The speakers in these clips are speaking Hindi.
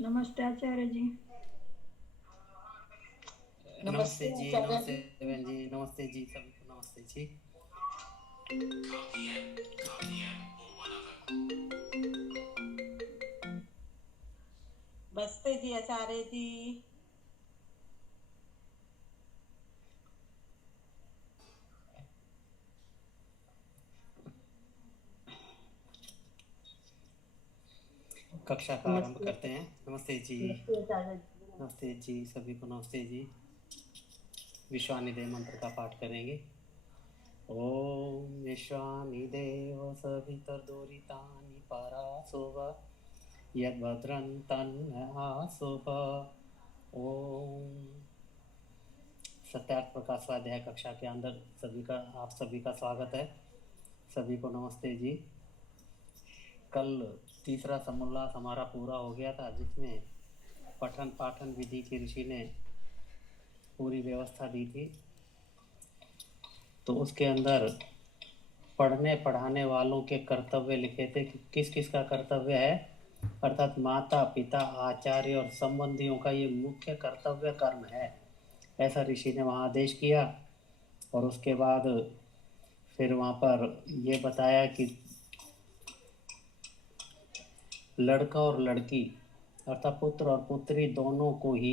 नमस्ते आचार्य जी। नमस्ते नमस्ते जी, आचार्य नमस्ते जी। बहन जी, नमस्ते जी, सभी को नमस्ते जी। नमस्ते जी आचार्य जी। कक्षा का आरंभ नमस्ते। करते हैं। नमस्ते जी। नमस्ते आचार्य जी। नमस्ते जी, सभी को नमस्ते जी। विश्वानिदेव मंत्र का पाठ करेंगे। ओम विश्वानिदेव सवितर्दुरितानि परासुव यद्भद्रं तन्न आसुव। ओम सत्यार्थ प्रकाश स्वाध्याय कक्षा के अंदर आप सभी का स्वागत है। सभी को नमस्ते जी। कल तीसरा समोल्लास हमारा पूरा हो गया था, जिसमें पठन पाठन विधि की ऋषि ने पूरी व्यवस्था दी थी। तो उसके अंदर पढ़ने पढ़ाने वालों के कर्तव्य लिखे थे कि किस किस का कर्तव्य है, अर्थात माता पिता आचार्य और संबंधियों का ये मुख्य कर्तव्य कर्म है, ऐसा ऋषि ने वहाँ आदेश किया। और उसके बाद फिर वहाँ पर ये बताया कि लड़का और लड़की अर्थात पुत्र और पुत्री दोनों को ही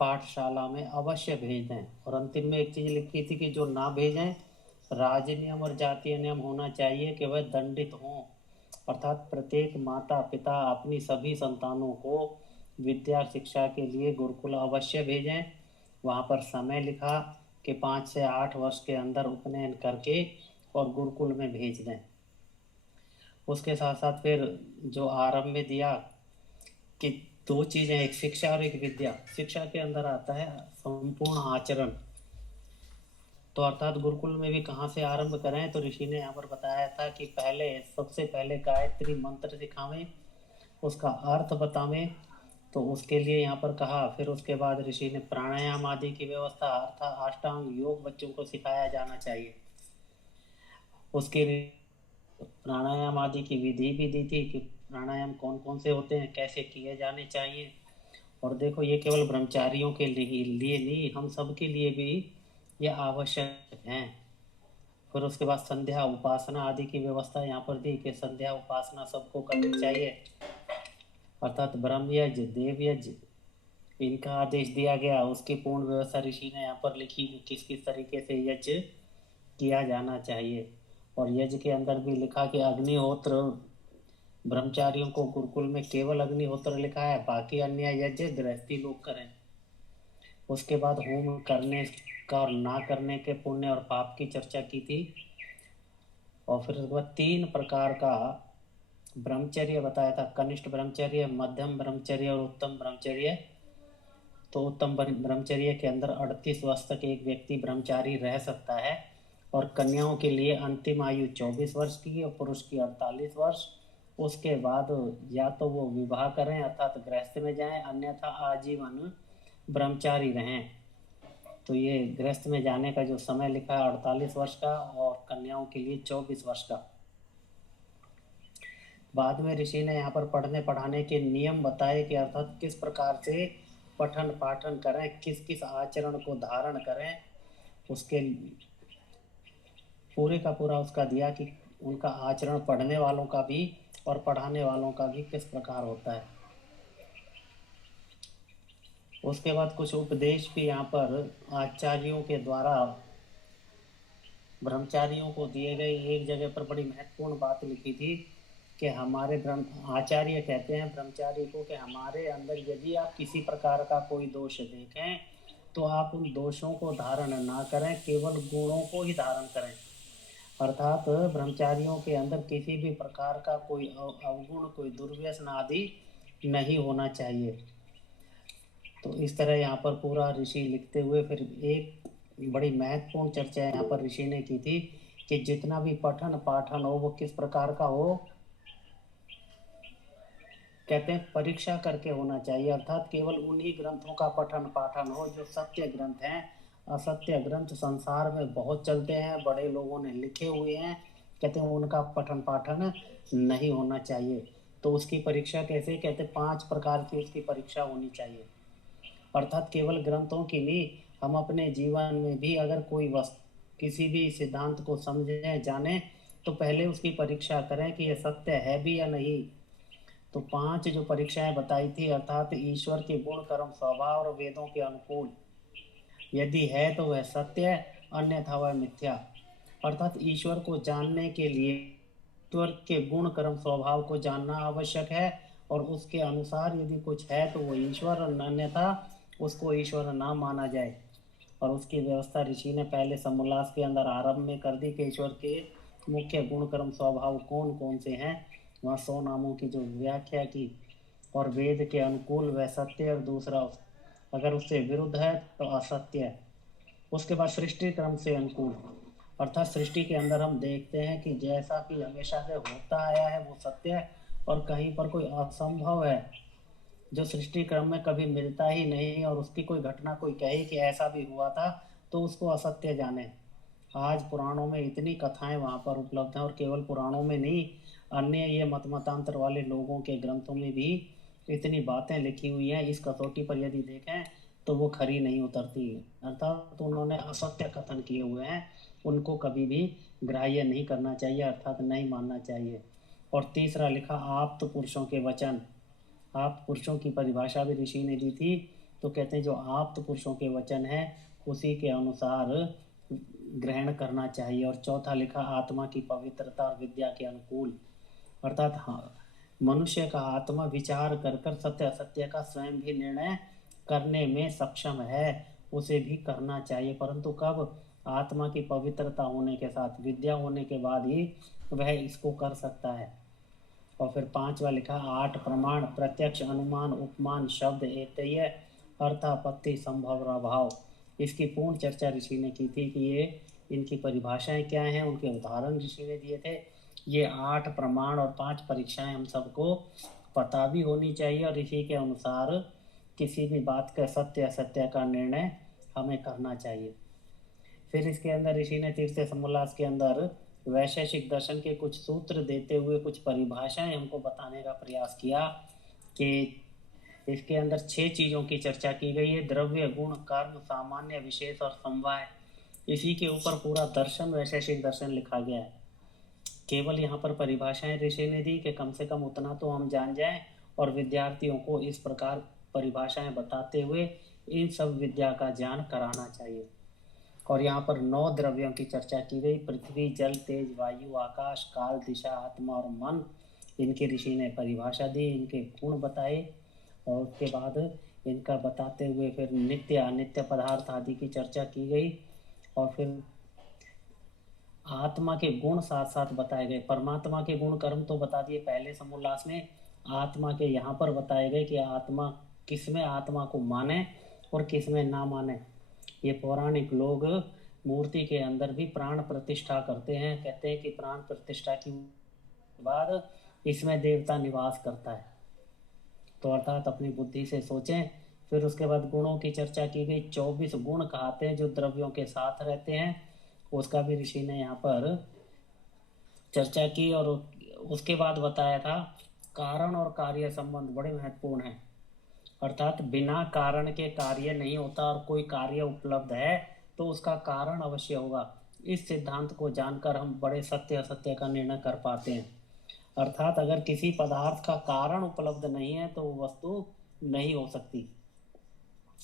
पाठशाला में अवश्य भेज दें। और अंतिम में एक चीज़ लिखी थी कि जो ना भेजें, राज नियम और जातीय नियम होना चाहिए कि वह दंडित हों। अर्थात प्रत्येक माता पिता अपनी सभी संतानों को विद्या शिक्षा के लिए गुरुकुल अवश्य भेजें। वहाँ पर समय लिखा कि 5 से 8 वर्ष के अंदर उपनयन करके और गुरुकुल में भेज दें। उसके साथ साथ फिर जो आरंभ में दिया कि दो चीज़ें, एक शिक्षा और एक विद्या। शिक्षा के अंदर आता है संपूर्ण आचरण। तो अर्थात गुरुकुल में भी कहाँ से आरंभ करें, तो ऋषि ने यहाँ पर बताया था कि सबसे पहले गायत्री मंत्र सिखावें, उसका अर्थ बतावें। तो उसके लिए यहाँ पर कहा। फिर उसके बाद ऋषि ने प्राणायाम आदि की व्यवस्था अर्थात अष्टांग योग बच्चों को सिखाया जाना चाहिए। उसके प्राणायाम आदि की विधि भी दी थी कि प्राणायाम कौन कौन से होते हैं, कैसे किए जाने चाहिए। और देखो, ये केवल ब्रह्मचारियों के लिए नहीं, हम सब के लिए भी ये आवश्यक हैं। फिर उसके बाद संध्या उपासना आदि की व्यवस्था यहाँ पर दी कि संध्या उपासना सबको करनी चाहिए, अर्थात ब्रह्म यज्ञ देव यज्ञ इनका आदेश दिया गया। उसकी पूर्ण व्यवस्था ऋषि ने यहाँ पर लिखी कि किस किस तरीके से यज्ञ किया जाना चाहिए। और यज्ञ के अंदर भी लिखा कि अग्निहोत्र ब्रह्मचारियों को गुरुकुल में केवल अग्निहोत्र लिखा है, बाकी अन्य यज्ञ गृहस्थी लोग करें। उसके बाद होम करने का और ना करने के पुण्य और पाप की चर्चा की थी। और फिर उसके बाद 3 प्रकार का ब्रह्मचर्य बताया था, कनिष्ठ ब्रह्मचर्य, मध्यम ब्रह्मचर्य और उत्तम ब्रह्मचर्य। तो उत्तम ब्रह्मचर्य के अंदर 38 वर्ष तक एक व्यक्ति ब्रह्मचारी रह सकता है। और कन्याओं के लिए अंतिम आयु 24 वर्ष की और पुरुष की 48 वर्ष। उसके बाद या तो वो विवाह करें अर्थात गृहस्थ में जाएं, अन्यथा आजीवन ब्रह्मचारी रहें। तो ये गृहस्थ में जाने का जो समय लिखा है 48 वर्ष का, और कन्याओं के लिए 24 वर्ष का। बाद में ऋषि ने यहाँ पर पढ़ने पढ़ाने के नियम बताए कि अर्थात किस प्रकार से पठन पाठन करें, किस किस आचरण को धारण करें। उसके पूरे का पूरा उसका दिया कि उनका आचरण पढ़ने वालों का भी और पढ़ाने वालों का भी किस प्रकार होता है। उसके बाद कुछ उपदेश भी यहाँ पर आचार्यों के द्वारा ब्रह्मचारियों को दिए गए। एक जगह पर बड़ी महत्वपूर्ण बात लिखी थी कि हमारे ब्रह्म आचार्य कहते हैं ब्रह्मचारी को कि हमारे अंदर यदि आप किसी प्रकार का कोई दोष देखें तो आप उन दोषों को धारण ना करें, केवल गुणों को ही धारण करें। अर्थात ब्रह्मचारियों के अंदर किसी भी प्रकार का कोई अवगुण, कोई दुर्व्यसन आदि नहीं होना चाहिए। तो इस तरह यहाँ पर पूरा ऋषि लिखते हुए फिर एक बड़ी महत्वपूर्ण चर्चा यहाँ पर ऋषि ने की थी कि जितना भी पठन पाठन हो वो किस प्रकार का हो। कहते हैं परीक्षा करके होना चाहिए, अर्थात केवल उन्हीं ग्रंथों का पठन पाठन हो जो सत्य ग्रंथ हैं। असत्य ग्रंथ संसार में बहुत चलते हैं, बड़े लोगों ने लिखे हुए हैं, कहते हैं उनका पठन पाठन नहीं होना चाहिए। तो उसकी परीक्षा कैसे, कहते 5 प्रकार की उसकी परीक्षा होनी चाहिए। अर्थात केवल ग्रंथों की नहीं, हम अपने जीवन में भी अगर कोई किसी भी सिद्धांत को समझें जाने तो पहले उसकी परीक्षा करें कि यह सत्य है भी या नहीं। तो 5 जो परीक्षाएं बताई थी, अर्थात ईश्वर के गुण कर्म स्वभाव और वेदों के अनुकूल, यदि है तो वह सत्य है, अन्यथा वह मिथ्या। अर्थात ईश्वर को जानने के लिए ईश्वर के गुण कर्म स्वभाव को जानना आवश्यक है, और उसके अनुसार यदि कुछ है तो वो ईश्वर, और अन्यथा उसको ईश्वर ना माना जाए। और उसकी व्यवस्था ऋषि ने पहले समोल्लास के अंदर आरंभ में कर दी कि ईश्वर के मुख्य गुण कर्म स्वभाव कौन कौन से हैं। वहाँ 100 नामों की जो व्याख्या की, और वेद के अनुकूल वह सत्य, और दूसरा अगर उससे विरुद्ध है तो असत्य है। उसके बाद सृष्टि क्रम से अनुकूल, अर्थात सृष्टि के अंदर हम देखते हैं कि जैसा कि हमेशा से होता आया है वो सत्य है, और कहीं पर कोई असंभव है जो सृष्टि क्रम में कभी मिलता ही नहीं, और उसकी कोई घटना कोई कहे कि ऐसा भी हुआ था, तो उसको असत्य जाने। आज पुराणों में इतनी कथाएं वहाँ पर उपलब्ध हैं, और केवल पुराणों में नहीं, अन्य ये मतांतर वाले लोगों के ग्रंथों में भी इतनी बातें लिखी हुई हैं, इस कसौटी पर यदि देखें तो वो खरी नहीं उतरती। अर्थात उन्होंने असत्य कथन किए हुए हैं, उनको कभी भी ग्राह्य नहीं करना चाहिए, अर्थात नहीं मानना चाहिए। और तीसरा लिखा आप्त पुरुषों के वचन। आप्त पुरुषों की परिभाषा भी ऋषि ने दी थी, तो कहते हैं जो आप्त पुरुषों के वचन है उसी के अनुसार ग्रहण करना चाहिए। और चौथा लिखा आत्मा की पवित्रता और विद्या के अनुकूल, अर्थात हाँ, मनुष्य का आत्मा विचार कर कर सत्य असत्य का स्वयं भी निर्णय करने में सक्षम है, उसे भी करना चाहिए, परंतु कब, आत्मा की पवित्रता होने के साथ, विद्या होने के बाद ही वह इसको कर सकता है। और फिर 5वां लिखा 8 प्रमाण, प्रत्यक्ष, अनुमान, उपमान, शब्द, एतय, अर्थापत्ति, संभव, भाव। इसकी पूर्ण चर्चा ऋषि ने की थी कि ये इनकी परिभाषाएं क्या हैं, उनके उदाहरण ऋषि ने दिए थे। ये 8 प्रमाण और 5 परीक्षाएं हम सबको पता भी होनी चाहिए, और ऋषि के अनुसार किसी भी बात का सत्य असत्य का निर्णय हमें करना चाहिए। फिर इसके अंदर ऋषि ने तीर्थ समोल्लास के अंदर वैशेषिक दर्शन के कुछ सूत्र देते हुए कुछ परिभाषाएं हमको बताने का प्रयास किया कि इसके अंदर 6 चीज़ों की चर्चा की गई है, द्रव्य, गुण, कर्म, सामान्य, विशेष और समवाय। इसी के ऊपर पूरा दर्शन, वैशेषिक दर्शन लिखा गया है। केवल यहाँ पर परिभाषाएं ऋषि ने दी कि कम से कम उतना तो हम जान जाएं, और विद्यार्थियों को इस प्रकार परिभाषाएं बताते हुए इन सब विद्या का ज्ञान कराना चाहिए। और यहाँ पर 9 द्रव्यों की चर्चा की गई, पृथ्वी, जल, तेज, वायु, आकाश, काल, दिशा, आत्मा और मन। इनकी ऋषि ने परिभाषा दी, इनके गुण बताए, और उसके बाद इनका बताते हुए फिर नित्य अनित्य पदार्थ आदि की चर्चा की गई। और फिर आत्मा के गुण साथ साथ बताए गए। परमात्मा के गुण कर्म तो बता दिए पहले समोल्लास में, आत्मा के यहाँ पर बताए गए कि आत्मा किसमें आत्मा को माने और किसमें ना माने। ये पौराणिक लोग मूर्ति के अंदर भी प्राण प्रतिष्ठा करते हैं, कहते हैं कि प्राण प्रतिष्ठा के बाद इसमें देवता निवास करता है। तो अर्थात अपनी बुद्धि से सोचें। फिर उसके बाद गुणों की चर्चा की गई, 24 गुण कहते हैं जो द्रव्यों के साथ रहते हैं, उसका भी ऋषि ने यहाँ पर चर्चा की। और उसके बाद बताया था कारण और कार्य संबंध बड़े महत्वपूर्ण हैं, अर्थात बिना कारण के कार्य नहीं होता, और कोई कार्य उपलब्ध है तो उसका कारण अवश्य होगा। इस सिद्धांत को जानकर हम बड़े सत्य असत्य का निर्णय कर पाते हैं। अर्थात अगर किसी पदार्थ का कारण उपलब्ध नहीं है तो वो वस्तु नहीं हो सकती।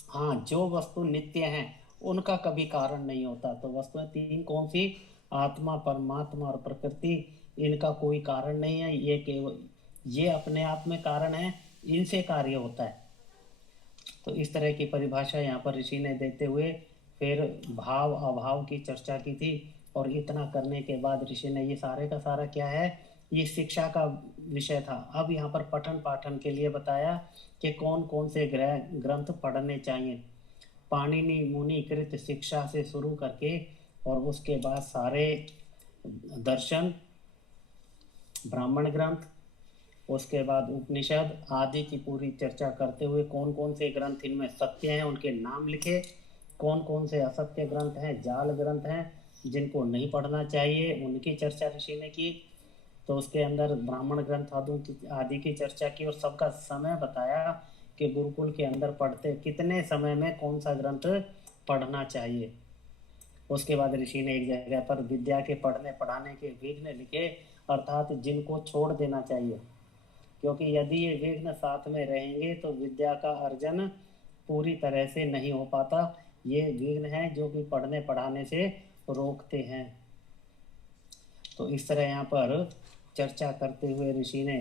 हाँ, जो वस्तु नित्य हैं उनका कभी कारण नहीं होता। तो वस्तुएं 3 कौन सी, आत्मा, परमात्मा और प्रकृति, इनका कोई कारण नहीं है, ये केवल ये अपने आप में कारण है, इनसे कार्य होता है। तो इस तरह की परिभाषा यहाँ पर ऋषि ने देते हुए फिर भाव अभाव की चर्चा की थी। और इतना करने के बाद ऋषि ने ये सारे का सारा क्या है, ये शिक्षा का विषय था। अब यहाँ पर पठन पाठन के लिए बताया कि कौन कौन से ग्रंथ पढ़ने चाहिए। पाणिनि मुनि कृत शिक्षा से शुरू करके, और उसके बाद सारे दर्शन, ब्राह्मण ग्रंथ, उसके बाद उपनिषद आदि की पूरी चर्चा करते हुए कौन कौन से ग्रंथ इनमें सत्य हैं उनके नाम लिखे, कौन कौन से असत्य ग्रंथ हैं, जाल ग्रंथ हैं जिनको नहीं पढ़ना चाहिए, उनकी चर्चा ऋषि ने की। तो उसके अंदर ब्राह्मण ग्रंथ आदि की चर्चा की और सबका समय बताया कि गुरुकुल के अंदर पढ़ते कितने समय में कौन सा ग्रंथ पढ़ना चाहिए। उसके बाद ऋषि ने एक जगह पर विद्या के पढ़ने पढ़ाने के विघ्न लिखे, अर्थात जिनको छोड़ देना चाहिए, क्योंकि यदि ये विघ्न साथ में रहेंगे तो विद्या का अर्जन पूरी तरह से नहीं हो पाता। ये विघ्न है जो कि पढ़ने पढ़ाने से रोकते हैं। तो इस तरह यहाँ पर चर्चा करते हुए ऋषि ने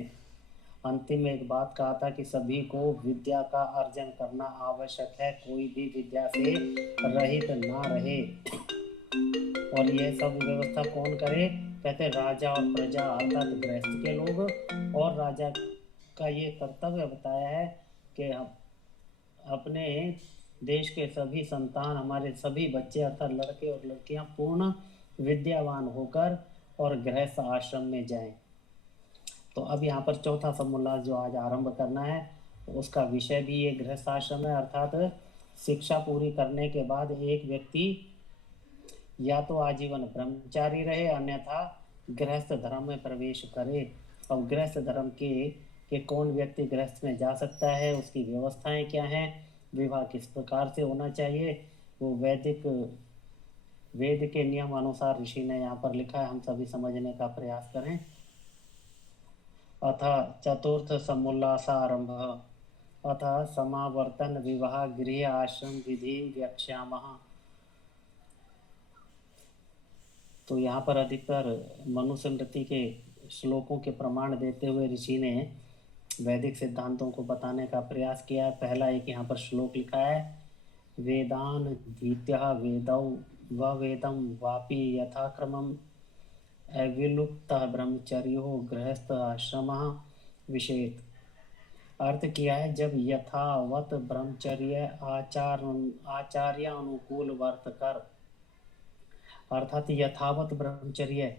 अंतिम में एक बात कहा था कि सभी को विद्या का अर्जन करना आवश्यक है, कोई भी विद्या से रहित ना रहे। और यह सब व्यवस्था कौन करे? कहते राजा और प्रजा अर्थात गृहस्थ के लोग। और राजा का ये कर्तव्य बताया है कि अपने देश के सभी संतान, हमारे सभी बच्चे अर्थात लड़के और लड़कियां पूर्ण विद्यावान होकर और गृहस्थ आश्रम में जाएं। तो अब यहाँ पर चौथा समोल्लास जो आज आरंभ करना है, उसका विषय भी ये गृहस्थ आश्रम है, अर्थात शिक्षा पूरी करने के बाद एक व्यक्ति या तो आजीवन ब्रह्मचारी रहे, अन्यथा गृहस्थ धर्म में प्रवेश करे। अब गृहस्थ धर्म के कौन व्यक्ति गृहस्थ में जा सकता है, उसकी व्यवस्थाएं क्या हैं, विवाह किस प्रकार से होना चाहिए, वो वेद के नियम अनुसार ऋषि ने यहाँ पर लिखा है। हम सभी समझने का प्रयास करें। अथ चतुर्थ समोल्लासारंभ अथ समावर्तन विवाह गृह आश्रम विधि व्याख्यामः। तो यहाँ पर अधिकतर मनुस्मृति के श्लोकों के प्रमाण देते हुए ऋषि ने वैदिक सिद्धांतों को बताने का प्रयास किया है। पहला एक यहाँ पर श्लोक लिखा है, वेदान द्वितीयः वेदौ व वेदम वापि यथाक्रमम् अविलुप्तः ब्रह्मचर्यो गृहस्थ आश्रमः विषेत। अर्थ किया है, जब यथावत ब्रह्मचर्य आचार्य अनुकूल वर्त कर, अर्थात यथावत ब्रह्मचर्य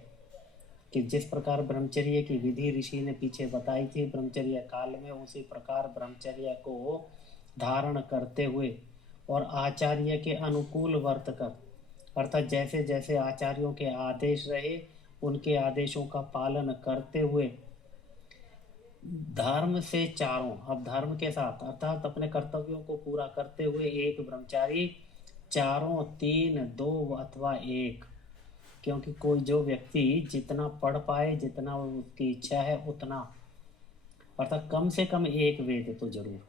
कि जिस प्रकार ब्रह्मचर्य की विधि ऋषि ने पीछे बताई थी ब्रह्मचर्य काल में, उसी प्रकार ब्रह्मचर्य को धारण करते हुए और आचार्य के अनुकूल वर्त कर, अर्थात जैसे जैसे आचार्यों के आदेश रहे उनके आदेशों का पालन करते हुए धर्म से चारों, अब धर्म के साथ अर्थात अपने कर्तव्यों को पूरा करते हुए एक ब्रह्मचारी चारों, 3, 2 अथवा 1, क्योंकि कोई जो व्यक्ति जितना पढ़ पाए, जितना उसकी इच्छा है उतना, अर्थात कम से कम एक वेद तो जरूर।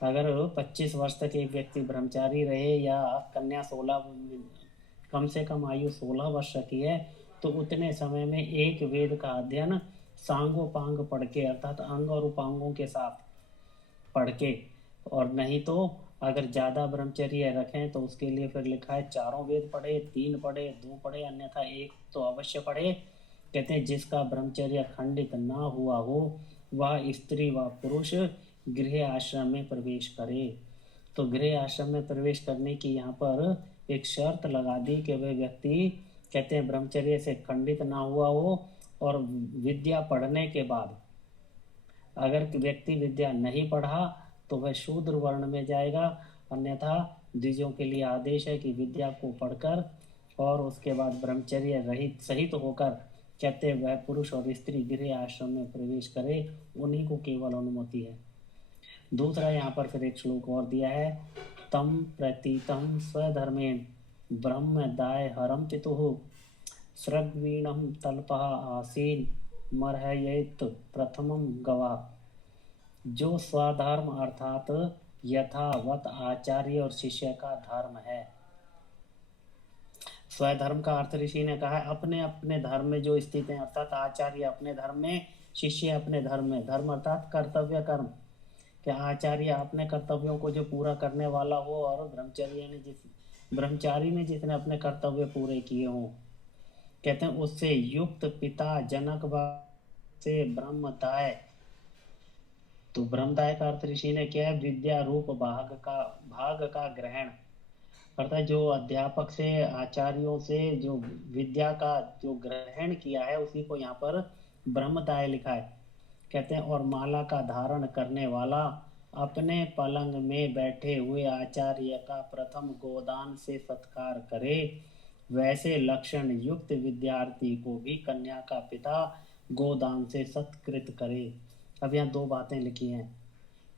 अगर 25 वर्ष तक एक व्यक्ति ब्रह्मचारी रहे या कन्या 16, कम से कम आयु 16 वर्ष की है, तो उतने समय में एक वेद का अध्ययन सांगोपांग पढ़ के, अर्थात अंग और उपांगों के साथ पढ़ के, और नहीं तो अगर ज़्यादा ब्रह्मचर्य रखें तो उसके लिए फिर लिखा है चारों वेद पढ़े, 3 पढ़े, 2 पढ़े, अन्यथा 1 तो अवश्य पढ़े। कहते हैं जिसका ब्रह्मचर्य खंडित ना हुआ हो वह स्त्री व पुरुष गृह आश्रम में प्रवेश करे। तो गृह आश्रम में प्रवेश करने की यहाँ पर एक शर्त लगा दी कि वह व्यक्ति, कहते हैं, ब्रह्मचर्य से खंडित ना हुआ हो और विद्या पढ़ने के बाद अगर व्यक्ति विद्या नहीं पढ़ा तो वह शूद्र वर्ण में जाएगा, अन्यथा द्विजों के लिए आदेश है कि विद्या को पढ़कर और उसके बाद ब्रह्मचर्य रहित सहित होकर, कहते वह पुरुष और स्त्री गृह आश्रम में प्रवेश करे, उन्हीं को केवल अनुमति है। दूसरा यहाँ पर फिर एक श्लोक और दिया है, तम प्रतीतम स्वधर्मेण ब्रह्मदाय हरम पितुः सृग्वीणम तल्पः आसीन मर्हयेत प्रथमम गवा। जो स्वधर्म अर्थात यथावत आचार्य और शिष्य का धर्म है। स्वधर्म का अर्थ ऋषि ने कहा है अपने अपने धर्म में जो स्थित है, अर्थात आचार्य अपने धर्म में, शिष्य अपने धर्म में। धर्म अर्थात कर्तव्य कर्म, कि आचार्य अपने कर्तव्यों को जो पूरा करने वाला हो और ब्रह्मचारी ने जितने अपने कर्तव्य पूरे किए हों, कहते हैं उससे युक्त पिता जनक से ब्रह्मदाय। तो ब्रह्मदाय का अर्थ ऋषि ने किया है विद्या रूप भाग का ग्रहण, अर्थात जो अध्यापक से, आचार्यों से जो विद्या का जो ग्रहण किया है उसी को यहाँ पर ब्रह्मदाय लिखा है। कहते हैं और माला का धारण करने वाला अपने पलंग में बैठे हुए आचार्य का प्रथम गोदान से सत्कार करे, वैसे लक्षण युक्त विद्यार्थी को भी कन्या का पिता गोदान से सत्कृत करे। अब यहाँ दो बातें लिखी हैं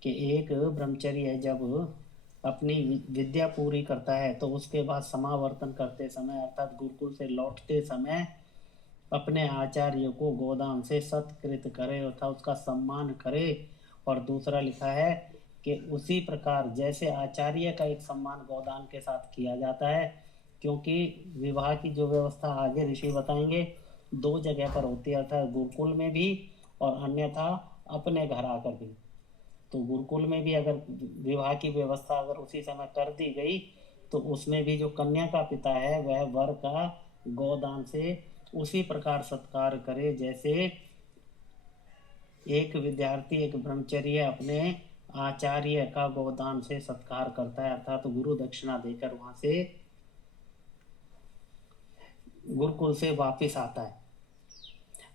कि एक ब्रह्मचर्य जब अपनी विद्या पूरी करता है तो उसके बाद समावर्तन करते समय अर्थात गुरुकुल से लौटते समय अपने आचार्य को गोदान से सत्कृत करे अर्थात उसका सम्मान करे। और दूसरा लिखा है कि उसी प्रकार जैसे आचार्य का एक सम्मान गोदान के साथ किया जाता है, क्योंकि विवाह की जो व्यवस्था आगे ऋषि बताएंगे दो जगह पर होती है, अर्थात गुरुकुल में भी और अन्यथा अपने घर आकर भी। तो गुरुकुल में भी अगर विवाह की व्यवस्था अगर उसी समय कर दी गई तो उसमें भी जो कन्या का पिता है वह वर का गोदान से उसी प्रकार सत्कार करे जैसे एक विद्यार्थी एक ब्रह्मचर्य अपने आचार्य का गोदान से सत्कार करता है, अर्थात तो गुरु दक्षिणा देकर वहां से गुरुकुल से वापिस आता है।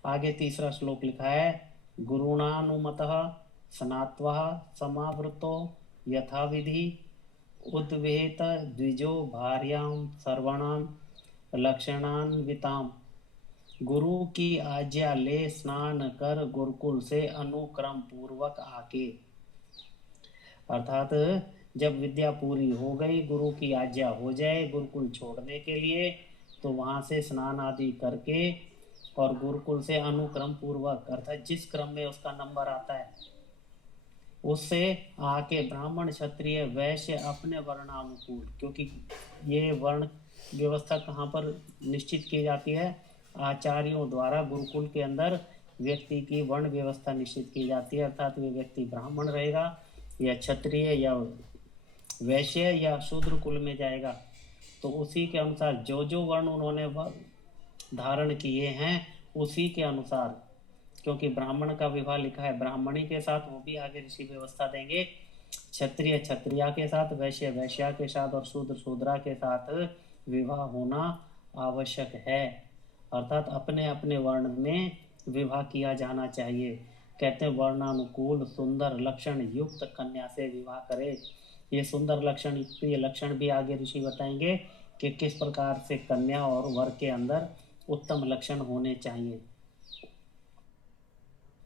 आगे तीसरा श्लोक लिखा है, गुरुणानुमतः स्नात्वा समावृतो यथाविधि उद्वेत द्विजो भार्यां सर्वणां लक्षणान्विताम्। गुरु की आज्ञा ले स्नान कर गुरुकुल से अनुक्रम पूर्वक आके, अर्थात जब विद्या पूरी हो गई, गुरु की आज्ञा हो जाए गुरुकुल छोड़ने के लिए, तो वहां से स्नान आदि करके और गुरुकुल से अनुक्रम पूर्वक अर्थात जिस क्रम में उसका नंबर आता है उससे आके ब्राह्मण क्षत्रिय वैश्य अपने वर्णानुकूल, क्योंकि ये वर्ण व्यवस्था कहाँ पर निश्चित की जाती है, आचार्यों द्वारा गुरुकुल के अंदर व्यक्ति की वर्ण व्यवस्था निश्चित की जाती है, अर्थात वे व्यक्ति ब्राह्मण रहेगा या क्षत्रिय या वैश्य या शूद्र कुल में जाएगा, तो उसी के अनुसार जो जो वर्ण उन्होंने धारण किए हैं उसी के अनुसार, क्योंकि ब्राह्मण का विवाह लिखा है ब्राह्मणी के साथ, वो भी आगे ऋषि व्यवस्था देंगे, क्षत्रिय क्षत्रिया के साथ, वैश्य वैश्या के साथ और शूद्र शूद्रा के साथ विवाह होना आवश्यक है, अर्थात अपने अपने वर्ण में विवाह किया जाना चाहिए। कहते हैं वर्णानुकूल सुंदर लक्षण युक्त कन्या से विवाह करे। ये सुंदर लक्षण युक्त ये लक्षण भी आगे ऋषि बताएंगे कि किस प्रकार से कन्या और वर के अंदर उत्तम लक्षण होने चाहिए।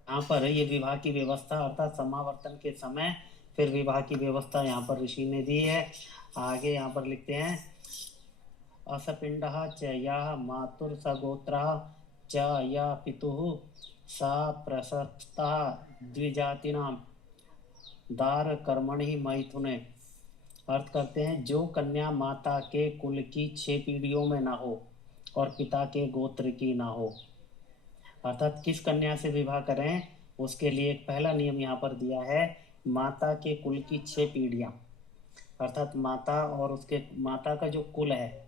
यहाँ पर ये विवाह की व्यवस्था अर्थात समावर्तन के समय फिर विवाह की व्यवस्था यहाँ पर ऋषि ने दी है। आगे यहाँ पर लिखते हैं, असपिंडः च या मातुर सगोत्रः च या पितुः सा प्रशस्ता द्विजातिनां दार कर्मणि मैथुने। अर्थ करते हैं, जो कन्या माता के कुल की 6 पीढ़ियों में ना हो और पिता के गोत्र की ना हो, अर्थात किस कन्या से विवाह करें उसके लिए एक पहला नियम यहाँ पर दिया है, माता के कुल की 6 पीढ़ियां, अर्थात माता और उसके माता का जो कुल है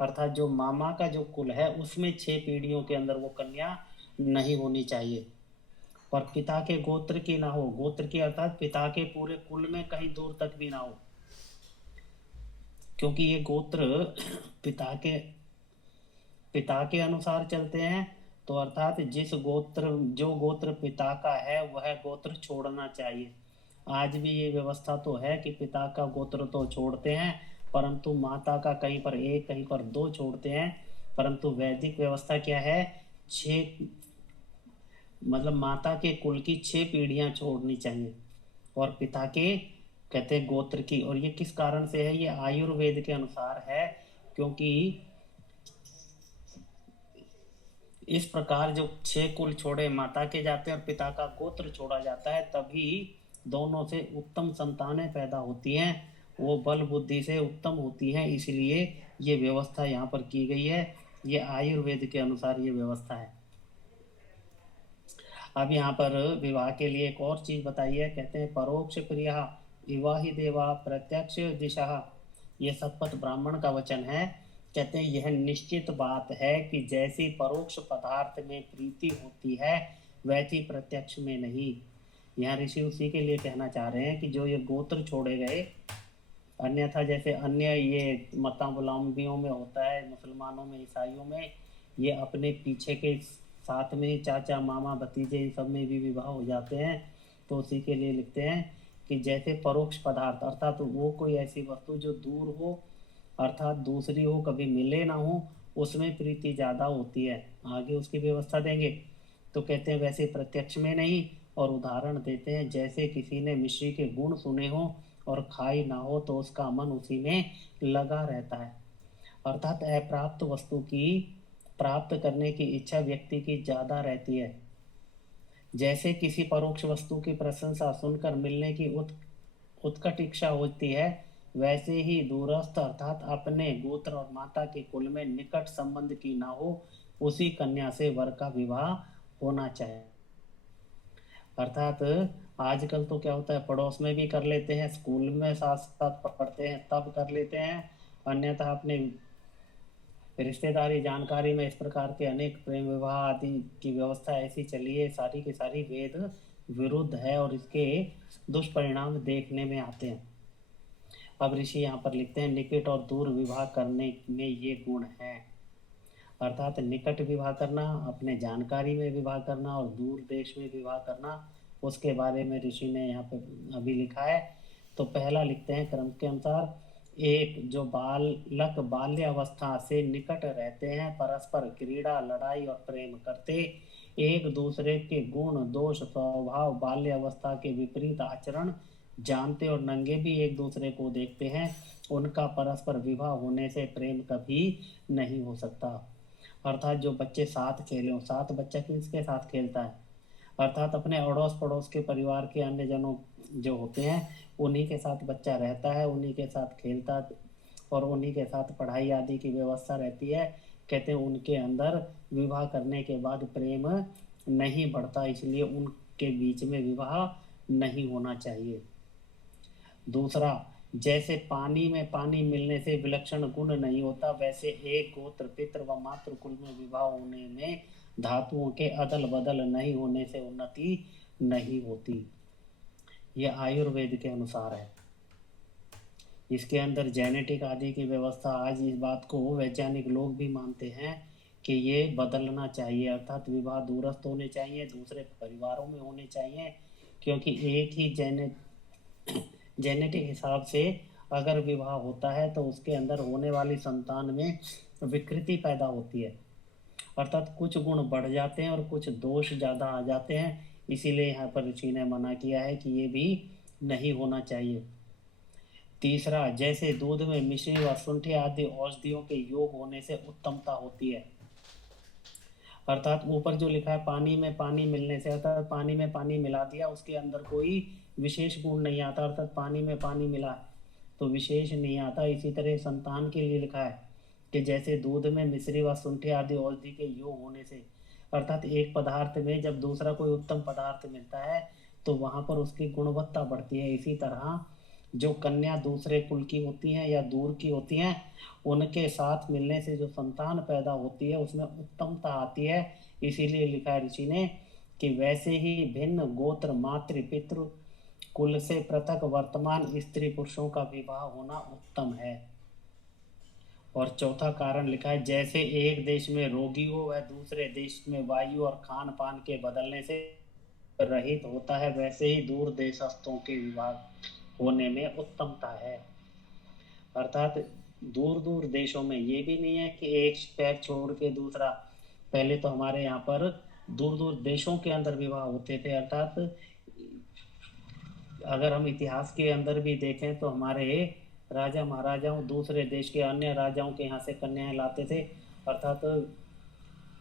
अर्थात जो मामा का जो कुल है उसमें 6 पीढ़ियों के अंदर वो कन्या नहीं होनी चाहिए, और पिता के गोत्र की ना हो, गोत्र की अर्थात पिता के पूरे कुल में कहीं दूर तक भी ना हो, क्योंकि ये गोत्र पिता के अनुसार चलते हैं, तो अर्थात जो गोत्र पिता का है वह गोत्र छोड़ना चाहिए। आज भी ये व्यवस्था तो है कि पिता का गोत्र तो छोड़ते हैं, परंतु माता का कहीं पर 1 कहीं पर 2 छोड़ते हैं, परंतु वैदिक व्यवस्था क्या है, 6 मतलब माता के कुल की 6 पीढ़ियां छोड़नी चाहिए और पिता के कहते हैं गोत्र की। और ये किस कारण से है, ये आयुर्वेद के अनुसार है, क्योंकि इस प्रकार जो 6 कुल छोड़े माता के जाते हैं और पिता का गोत्र छोड़ा जाता है, तभी दोनों से उत्तम संतानें पैदा होती हैं, वो बल बुद्धि से उत्तम होती हैं, इसलिए ये व्यवस्था यहाँ पर की गई है। ये आयुर्वेद के अनुसार ये व्यवस्था है। अब यहाँ पर विवाह के लिए एक और चीज बताई है, कहते हैं परोक्ष प्रिया विवाहि देवा प्रत्यक्ष दिशा। ये सतपथ ब्राह्मण का वचन है। कहते हैं यह निश्चित बात है कि जैसी परोक्ष पदार्थ में प्रीति होती है वैसी प्रत्यक्ष में नहीं। यहाँ ऋषि उसी के लिए कहना चाह रहे हैं कि जो ये गोत्र छोड़े गए, अन्यथा जैसे अन्य ये मतावलंबियों में होता है, मुसलमानों में, ईसाइयों में, ये अपने पीछे के साथ में चाचा मामा भतीजे इन सब में भी विवाह हो जाते हैं। तो उसी के लिए लिखते हैं कि जैसे परोक्ष पदार्थ अर्थात तो वो कोई ऐसी वस्तु जो दूर हो अर्थात दूसरी हो कभी मिले ना हो, उसमें प्रीति ज़्यादा होती है। आगे उसकी व्यवस्था देंगे। तो कहते हैं वैसे प्रत्यक्ष में नहीं, और उदाहरण देते हैं जैसे किसी ने मिश्री के गुण सुने हो और खाई ना हो तो उसका मन उसी में लगा रहता है। अर्थात अप्राप्त वस्तु की प्राप्त करने की इच्छा व्यक्ति की ज़्यादा रहती है। जैसे किसी परोक्ष वस्तु की प्रशंसा सुनकर मिलने की उत्कट इच्छा होती है, वैसे ही दूरस्थ अर्थात अपने गोत्र और माता के कुल में निकट संबंध की ना हो, उसी कन्या से वर का विवाह होना चाहिए। अर्थात आजकल तो क्या होता है, पड़ोस में भी कर लेते हैं, स्कूल में साथ साथ पढ़ते हैं तब कर लेते हैं, अन्यथा अपने रिश्तेदारी जानकारी में इस प्रकार के अनेक प्रेम विवाह आदि की व्यवस्था ऐसी चली है, सारी की सारी वेद विरुद्ध है और इसके दुष्परिणाम देखने में आते हैं। अब ऋषि यहाँ पर लिखते हैं निकट और दूर विवाह करने में ये गुण है। अर्थात निकट विवाह करना, अपने जानकारी में विवाह करना और दूर देश में विवाह करना, उसके बारे में ऋषि ने यहाँ पे अभी लिखा है। तो पहला लिखते हैं क्रम के अनुसार, एक जो बालक बाल्य अवस्था से निकट रहते हैं, परस्पर क्रीड़ा लड़ाई और प्रेम करते, एक दूसरे के गुण दोष स्वभाव बाल्य अवस्था के विपरीत आचरण जानते और नंगे भी एक दूसरे को देखते हैं, उनका परस्पर विवाह होने से प्रेम कभी नहीं हो सकता। अर्थात जो बच्चे साथ खेले, साथ बच्चा किसके साथ खेलता है, अर्थात अपने अड़ोस पड़ोस के परिवार के अन्य जनों जो होते हैं उन्हीं के साथ बच्चा रहता है, उन्हीं के साथ खेलता और उन्हीं के साथ पढ़ाई आदि की व्यवस्था रहती है। कहते हैं उनके अंदर विवाह करने के बाद प्रेम नहीं बढ़ता, इसलिए उनके बीच में विवाह नहीं होना चाहिए। दूसरा, जैसे पानी में पानी मिलने से विलक्षण गुण नहीं होता, वैसे एक गोत्र पितृ व मातृ कुल में विवाह होने में धातुओं के अदल बदल नहीं होने से उन्नति नहीं होती। यह आयुर्वेद के अनुसार है। इसके अंदर जेनेटिक आदि की व्यवस्था, आज इस बात को वैज्ञानिक लोग भी मानते हैं कि ये बदलना चाहिए, अर्थात विवाह दूरस्थ होने चाहिए, दूसरे परिवारों में होने चाहिए, क्योंकि एक ही जेनेटिक हिसाब से अगर विवाह होता है तो उसके अंदर होने वाली संतान में विकृति पैदा होती है, अर्थात कुछ गुण बढ़ जाते हैं और कुछ दोष ज़्यादा आ जाते हैं। इसीलिए यहाँ पर ऋषि ने मना किया है कि ये भी नहीं होना चाहिए। तीसरा, जैसे दूध में मिश्री व शुंठी आदि औषधियों के योग होने से उत्तमता होती है, अर्थात ऊपर जो लिखा है पानी में पानी मिलने से, अर्थात पानी में पानी मिला दिया, उसके अंदर कोई विशेष गुण नहीं आता, अर्थात पानी में पानी मिला तो विशेष नहीं आता। इसी तरह संतान के लिए लिखा है कि जैसे दूध में मिश्री व शुंठी आदि औषधि के योग होने से, अर्थात एक पदार्थ में जब दूसरा कोई उत्तम पदार्थ मिलता है तो वहाँ पर उसकी गुणवत्ता बढ़ती है। इसी तरह जो कन्या दूसरे कुल की होती हैं या दूर की होती हैं, उनके साथ मिलने से जो संतान पैदा होती है उसमें उत्तमता आती है। इसीलिए लिखा है ऋषि ने कि वैसे ही भिन्न गोत्र मातृ पितृ कुल से पृथक वर्तमान स्त्री पुरुषों का विवाह होना उत्तम है। और चौथा कारण लिखा है, जैसे एक देश में रोगी हो वह दूसरे देश में वायु और खान पान के बदलने से रहित होता है, वैसे ही दूर देशस्थों के विवाह होने में उत्तमता है। अर्थात दूर दूर देशों में ये भी नहीं है कि एक पैर छोड़ के दूसरा, पहले तो हमारे यहाँ पर दूर दूर देशों के अंदर विवाह होते थे, अर्थात अगर हम इतिहास के अंदर भी देखें तो हमारे राजा महाराजाओं दूसरे देश के अन्य राजाओं के यहाँ से कन्याएं लाते थे, अर्थात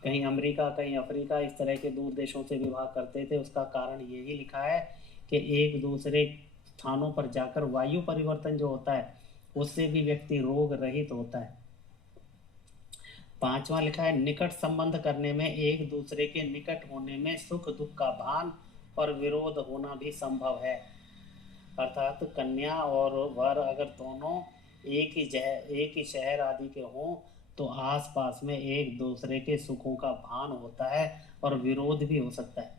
कहीं अमेरिका कहीं अफ्रीका इस तरह के दूर देशों से विवाह करते थे। उसका कारण यही लिखा है कि एक दूसरे स्थानों पर जाकर वायु परिवर्तन जो होता है उससे भी व्यक्ति रोग रहित होता है। पांचवा लिखा है, निकट संबंध करने में एक दूसरे के निकट होने में सुख दुख का भान और विरोध होना भी संभव है, अर्थात कन्या और वर अगर दोनों एक ही शहर आदि के हों तो आसपास में एक दूसरे के सुखों का भान होता है और विरोध भी हो सकता है,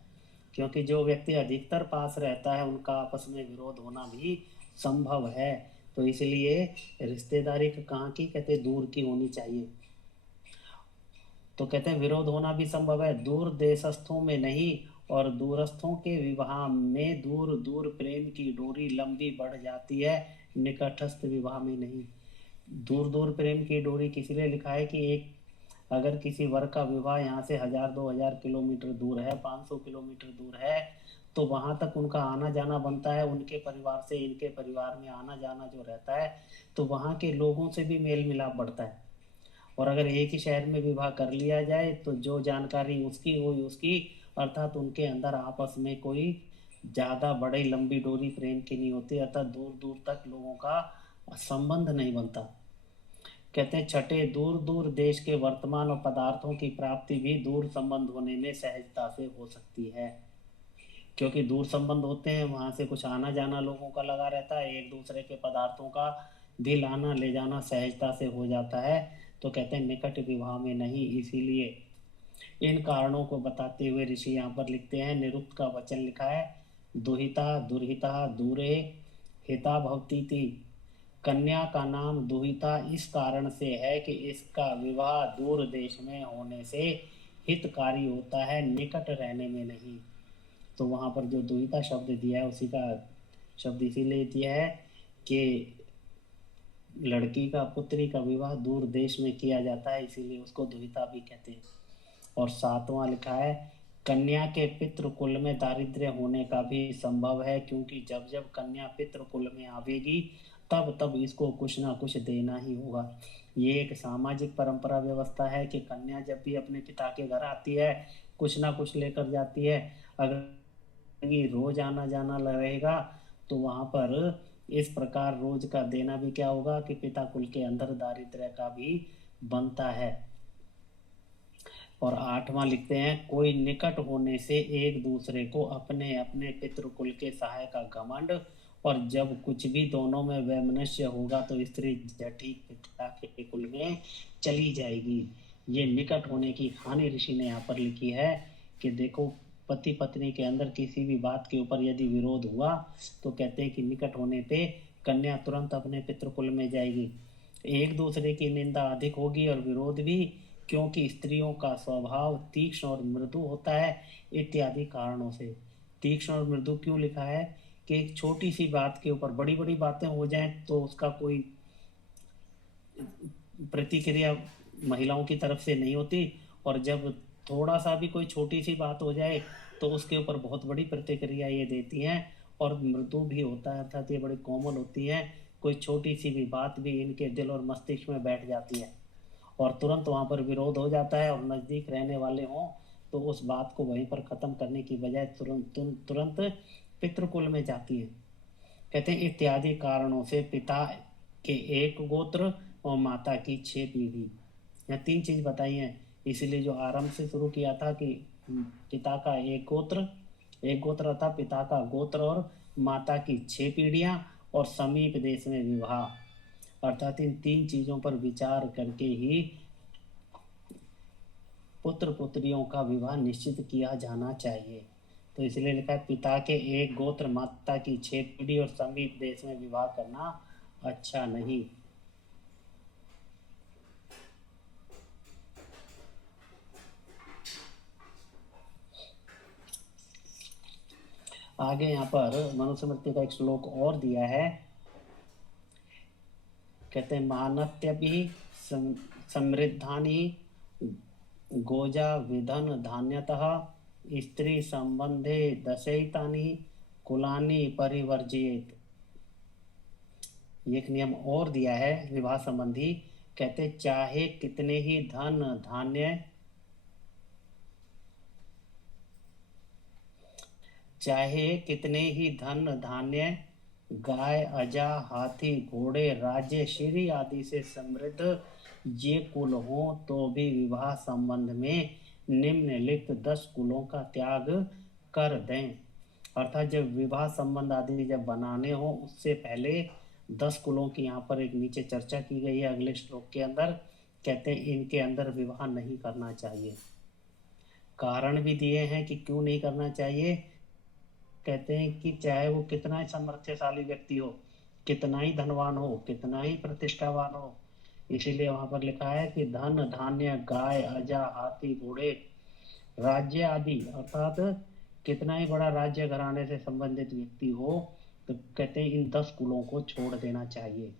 क्योंकि जो व्यक्ति अधिकतर पास रहता है उनका आपस में विरोध होना भी संभव है। तो इसलिए रिश्तेदारी कहाँ की, कहते दूर की होनी चाहिए। तो कहते हैं विरोध होना भी संभव है, दूर देशस्थों में नहीं, और दूरस्थों के विवाह में दूर दूर प्रेम की डोरी लंबी बढ़ जाती है, निकटस्थ विवाह में नहीं। दूर दूर प्रेम की डोरी किस लिए लिखा है कि एक अगर किसी वर का विवाह यहाँ से 1000-2000 किलोमीटर दूर है, 500 किलोमीटर दूर है, तो वहां तक उनका आना जाना बनता है, उनके परिवार से इनके परिवार में आना जाना जो रहता है, तो वहां के लोगों से भी मेल मिलाप बढ़ता है। और अगर एक ही शहर में विवाह कर लिया जाए तो जो जानकारी उसकी हुई उसकी, अर्थात उनके अंदर आपस में कोई ज़्यादा बड़ी लंबी डोरी प्रेम की नहीं होती, अर्थात दूर दूर तक लोगों का संबंध नहीं बनता। कहते हैं छठे, दूर दूर देश के वर्तमान और पदार्थों की प्राप्ति भी दूर संबंध होने में सहजता से हो सकती है। क्योंकि दूर संबंध होते हैं, वहां से कुछ आना जाना लोगों का लगा रहता है, एक दूसरे के पदार्थों का भी लाना ले जाना सहजता से हो जाता है। तो कहते हैं निकट विवाह में नहीं। इसीलिए इन कारणों को बताते हुए ऋषि यहाँ पर लिखते हैं, निरुक्त का वचन लिखा है, दुहिता दुर्हिता दूरे हिता भवती। कन्या का नाम दुहिता इस कारण से है कि इसका विवाह दूर देश में होने से हितकारी होता है, निकट रहने में नहीं। तो वहाँ पर जो दुहिता शब्द दिया है उसी का शब्द इसीलिए दिया है कि लड़की का पुत्री का विवाह दूर देश में किया जाता है, इसीलिए उसको दुहिता भी कहते हैं। और सातवां लिखा है, कन्या के पितृ कुल में दारिद्र्य होने का भी संभव है, क्योंकि जब जब कन्या पितृ कुल में आवेगी तब तब इसको कुछ ना कुछ देना ही होगा। ये एक सामाजिक परंपरा व्यवस्था है कि कन्या जब भी अपने पिता के घर आती है कुछ ना कुछ लेकर जाती है। अगर ये रोज आना जाना रहेगा तो वहां पर इस प्रकार रोज का देना भी क्या होगा कि पिता कुल के अंदर दारिद्र्य का भी बनता है। और आठवां लिखते हैं, कोई निकट होने से एक दूसरे को अपने अपने पितृकुल के सहाय का घमंड, और जब कुछ भी दोनों में वैमनस्य होगा तो स्त्री जठी पिता के कुल में चली जाएगी। ये निकट होने की हानि ऋषि ने यहाँ पर लिखी है कि देखो, पति पत्नी के अंदर किसी भी बात के ऊपर यदि विरोध हुआ तो कहते हैं कि निकट होने पे कन्या तुरंत अपने पितृकुल में जाएगी। एक दूसरे की निंदा अधिक होगी और विरोध भी, क्योंकि स्त्रियों का स्वभाव तीक्ष्ण और मृदु होता है, इत्यादि कारणों से। तीक्ष्ण और मृदु क्यों लिखा है कि एक छोटी सी बात के ऊपर बड़ी बड़ी बातें हो जाएं तो उसका कोई प्रतिक्रिया महिलाओं की तरफ से नहीं होती, और जब थोड़ा सा भी कोई छोटी सी बात हो जाए तो उसके ऊपर बहुत बड़ी प्रतिक्रिया ये देती हैं। और मृदु भी होता है, अर्थात ये बड़ी कोमल होती हैं, कोई छोटी सी भी बात भी इनके दिल और मस्तिष्क में बैठ जाती है और तुरंत वहां पर विरोध हो जाता है। और नज़दीक रहने वाले हों तो उस बात को वहीं पर ख़त्म करने की बजाय तुरंत पितृकुल में जाती है। कहते हैं इत्यादि कारणों से पिता के एक गोत्र और माता की 6 पीढ़ी, यहाँ 3 चीज बताई हैं। इसीलिए जो आरंभ से शुरू किया था कि पिता का एक गोत्र था, पिता का गोत्र और माता की 6 पीढ़ियां और समीप देश में विवाह, अर्थात इन 3 चीजों पर विचार करके ही पुत्र पुत्रियों का विवाह निश्चित किया जाना चाहिए। तो इसलिए लिखा है, पिता के एक गोत्र माता की 6 पीढ़ी और समीप देश में विवाह करना अच्छा नहीं। आगे यहाँ पर मनुस्मृति का एक श्लोक और दिया है, कहते हैं मानत्य भी समृद्धानि गोजा विधन धान्यतः स्त्री संबंधे दशैतानि कुलानि परिवर्जयेत। एक नियम और दिया है विवाह संबंधी, कहते चाहे कितने ही धन धान्य गाय अजा हाथी घोड़े राज्य श्री आदि से समृद्ध ये कुल हो तो भी विवाह संबंध में निम्नलिखित 10 कुलों का त्याग कर दें। अर्थात जब विवाह संबंध आदि जब बनाने हो उससे पहले 10 कुलों की यहाँ पर एक नीचे चर्चा की गई है अगले श्लोक के अंदर। कहते हैं इनके अंदर विवाह नहीं करना चाहिए। कारण भी दिए हैं कि क्यों नहीं करना चाहिए। कहते हैं कि चाहे वो कितना ही सामर्थ्यशाली व्यक्ति हो, कितना ही धनवान हो, कितना ही प्रतिष्ठावान हो, इसीलिए वहां पर लिखा है कि धन धान्य गाय अजा हाथी घोड़े राज्य आदि, अर्थात कितना ही बड़ा राज्य घराने से संबंधित व्यक्ति हो, तो कहते हैं इन 10 कुलों को छोड़ देना चाहिए।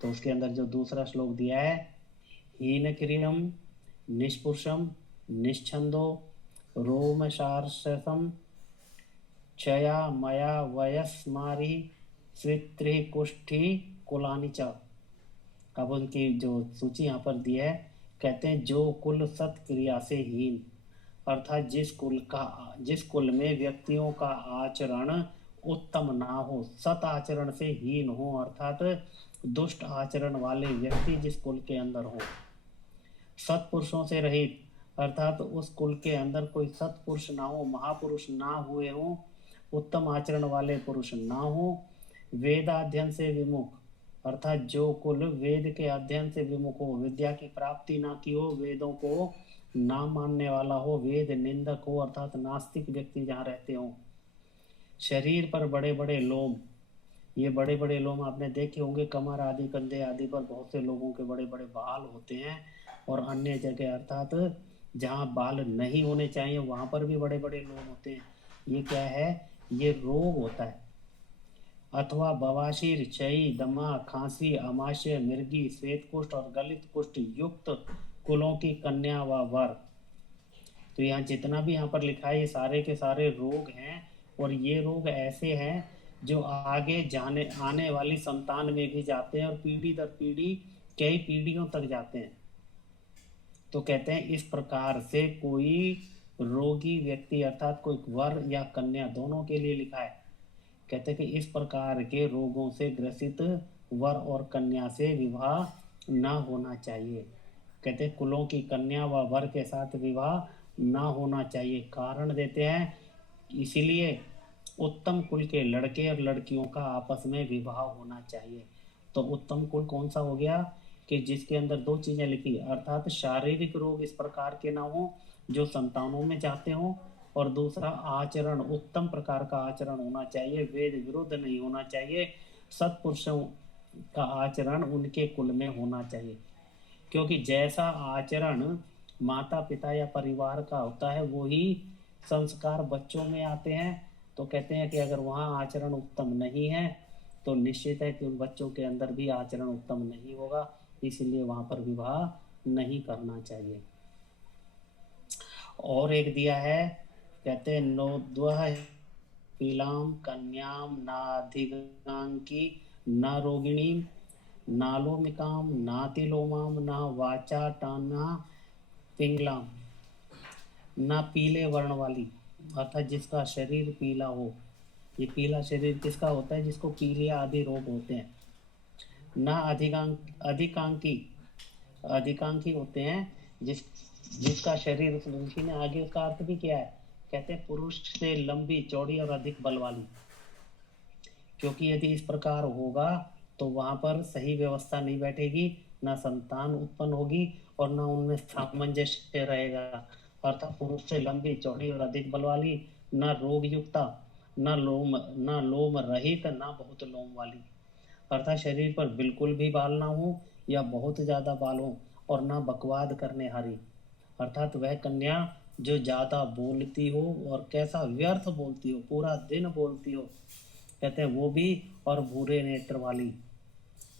तो उसके अंदर जो दूसरा श्लोक दिया है, हीन क्रियम निष्पुरुषम निश्छंदो रोमशार्षसम क्षया मया वयस्मारी स्वित्री कुष्ठी कुलानी च। अब उनकी जो सूची यहाँ पर दी है, कहते हैं जो कुल सत क्रिया से हीन, अर्थात जिस कुल में व्यक्तियों का आचरण उत्तम ना हो, सत आचरण से हीन हो, अर्थात दुष्ट आचरण वाले व्यक्ति जिस कुल के अंदर हो, सत्पुरुषों से रहित, अर्थात उस कुल के अंदर कोई सत्पुरुष ना हो, महापुरुष ना हुए हो, उत्तम आचरण वाले पुरुष ना हो, वेदाध्ययन से विमुख, अर्थात जो कुल वेद के अध्ययन से विमुख हो, विद्या की प्राप्ति ना की हो, वेदों को ना मानने वाला हो, वेद निंदक हो, अर्थात नास्तिक व्यक्ति जहाँ रहते हो, शरीर पर बड़े बड़े लोम, ये बड़े बड़े लोम आपने देखे होंगे, कमर आदि कंधे आदि पर बहुत से लोगों के बड़े बड़े बाल होते हैं, और अन्य जगह अर्थात जहाँ बाल नहीं होने चाहिए वहाँ पर भी बड़े बड़े लोम होते हैं। ये क्या है? ये रोग होता है। अथवा बवासीर, क्षयी, दमा, खांसी, अमाशय, मिर्गी, श्वेत कुष्ठ और गलित कुष्ठ युक्त कुलों की कन्या व वर। तो यहाँ जितना भी यहाँ पर लिखा है ये सारे के सारे रोग हैं, और ये रोग ऐसे हैं जो आगे जाने आने वाली संतान में भी जाते हैं और पीढ़ी दर पीढ़ी कई पीढ़ियों तक जाते हैं। तो कहते हैं इस प्रकार से कोई रोगी व्यक्ति, अर्थात कोई वर या कन्या, दोनों के लिए लिखा है, कहते हैं कि इस प्रकार के रोगों से ग्रसित वर और कन्या से विवाह ना होना चाहिए। कहते हैं कुलों की कन्या व वर के साथ विवाह ना होना चाहिए। कारण देते हैं इसीलिए उत्तम कुल के लड़के और लड़कियों का आपस में विवाह होना चाहिए। तो उत्तम कुल कौन सा हो गया? कि जिसके अंदर दो चीजें लिखी, अर्थात शारीरिक रोग इस प्रकार के ना हो जो संतानों में जाते हों, और दूसरा आचरण, उत्तम प्रकार का आचरण होना चाहिए, वेद विरुद्ध नहीं होना चाहिए, सत्पुरुषों का आचरण उनके कुल में होना चाहिए। क्योंकि जैसा आचरण माता पिता या परिवार का होता है वही संस्कार बच्चों में आते हैं। तो कहते हैं कि अगर वहाँ आचरण उत्तम नहीं है तो निश्चित है कि उन बच्चों के अंदर भी आचरण उत्तम नहीं होगा, इसलिए वहाँ पर विवाह नहीं करना चाहिए। और एक दिया है, कहते हैं नोद्वह पीलाम कन्याम नाधिगांकी न रोगिणीम नालोमिकाम नातिलोमाम न वाचा टाना पिंगलाम, ना पीले वर्ण वाली, अर्थात जिसका शरीर पीला हो। ये पीला शरीर किसका होता है? जिसको पीलिया आदि रोग होते हैं। ना अधिकांकी होते हैं जिसका शरीर, ऋषि ने आगे उसका अर्थ भी किया है, कहते हैं पुरुष से लंबी चौड़ी और अधिक बल वाली। क्योंकि यदि इस प्रकार होगा तो वहां पर सही व्यवस्था नहीं बैठेगी, ना संतान उत्पन्न होगी और ना उनमें सामंजस्य रहेगा। अर्थात पुरुष से लंबी चौड़ी और अधिक बल वाली, ना रोग युक्ता, ना लोम रहित, ना बहुत लोम वाली, अर्थात शरीर पर बिल्कुल भी बाल ना हो या बहुत ज्यादा बाल हो, और ना बकवाद करने हारी, अर्थात वह कन्या जो ज्यादा बोलती हो और कैसा व्यर्थ बोलती हो, पूरा दिन बोलती हो, कहते हैं वो भी, और भूरे नेत्र वाली।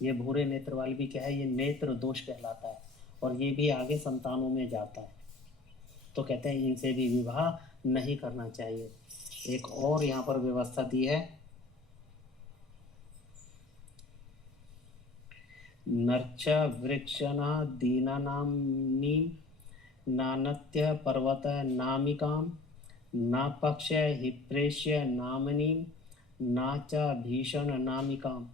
ये भूरे नेत्र वाली भी क्या है? ये नेत्र दोष कहलाता है, और ये भी आगे संतानों में जाता है। तो कहते हैं इनसे भी विवाह नहीं करना चाहिए। एक और यहाँ पर व्यवस्था दी है, नर्च वृक्षना दीनानाम्नी नानत्य पर्वत नामिकाम ना पक्ष हिप्रेश्य नामनी ना च भीषण नामिकाम।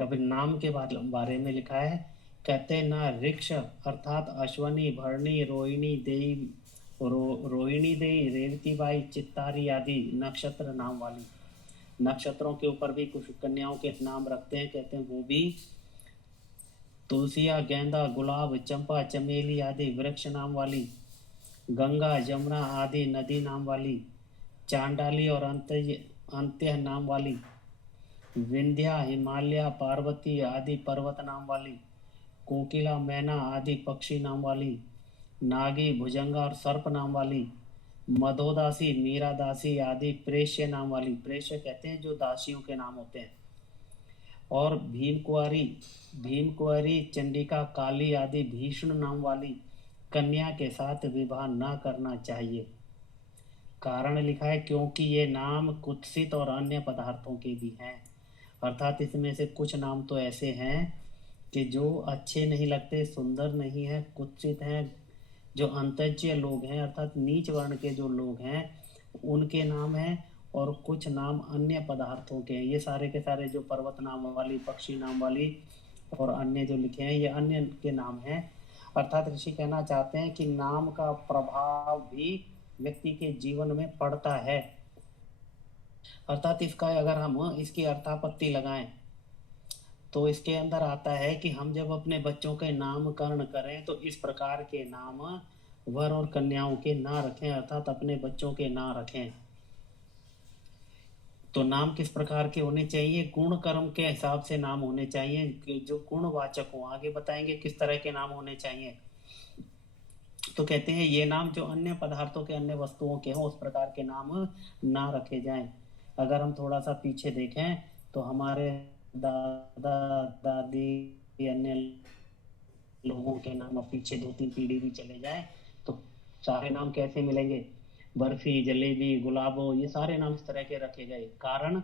या फिर नाम के बारे में लिखा है, कहते हैं ना वृक्ष, अर्थात अश्वनी, भरणी, रोहिणी देई, रेवती बाई, चित्तारी आदि नक्षत्र नाम वाली। नक्षत्रों के ऊपर भी कुछ कन्याओं के नाम रखते हैं, कहते हैं वो भी तुलसिया, गेंदा, गुलाब, चंपा, चमेली आदि वृक्ष नाम वाली, गंगा, यमुना आदि नदी नाम वाली, चांडाली और अंत्य नाम वाली, विंध्या, हिमालय, पार्वती आदि पर्वत नाम वाली, कोकिला, मैना आदि पक्षी नाम वाली, नागी, भुजंगा और सर्प नाम वाली, मधोदासी, मीरादासी आदि प्रेष्य नाम वाली। प्रेष्य कहते हैं जो दासियों के नाम होते हैं। और भीम कुंवारी, चंडिका, काली आदि भीषण नाम वाली कन्या के साथ विवाह न करना चाहिए। कारण लिखा है क्योंकि ये नाम कुत्सित और अन्य पदार्थों के भी हैं। अर्थात इसमें से कुछ नाम तो ऐसे हैं कि जो अच्छे नहीं लगते, सुंदर नहीं है, कुत्सित हैं, जो अंतज्य लोग हैं अर्थात नीच वर्ण के जो लोग हैं उनके नाम हैं, और कुछ नाम अन्य पदार्थों के हैं। ये सारे के सारे जो पर्वत नाम वाली, पक्षी नाम वाली और अन्य जो लिखे हैं ये अन्य के नाम हैं। अर्थात ऋषि कहना चाहते हैं कि नाम का प्रभाव भी व्यक्ति के जीवन में पड़ता है। अर्थात इसका अगर हम इसकी अर्थापत्ति लगाएं तो इसके अंदर आता है कि हम जब अपने बच्चों के नामकरण करें तो इस प्रकार के नाम वर और कन्याओं के ना रखें, अर्थात अपने बच्चों के ना रखें। तो नाम किस प्रकार के होने चाहिए? गुण कर्म के हिसाब से नाम होने चाहिए जो गुणवाचक हो। आगे बताएंगे किस तरह के नाम होने चाहिए। तो कहते हैं ये नाम जो अन्य पदार्थों के, अन्य वस्तुओं के हों उस प्रकार के नाम ना रखे जाएं। अगर हम थोड़ा सा पीछे देखें तो हमारे दादा दादी अन्य लोगों के नाम, अब पीछे 2-3 पीढ़ी भी चले जाए तो सारे नाम कैसे मिलेंगे? बर्फी, जलेबी, गुलाबो, ये सारे नाम इस तरह के रखे गए। कारण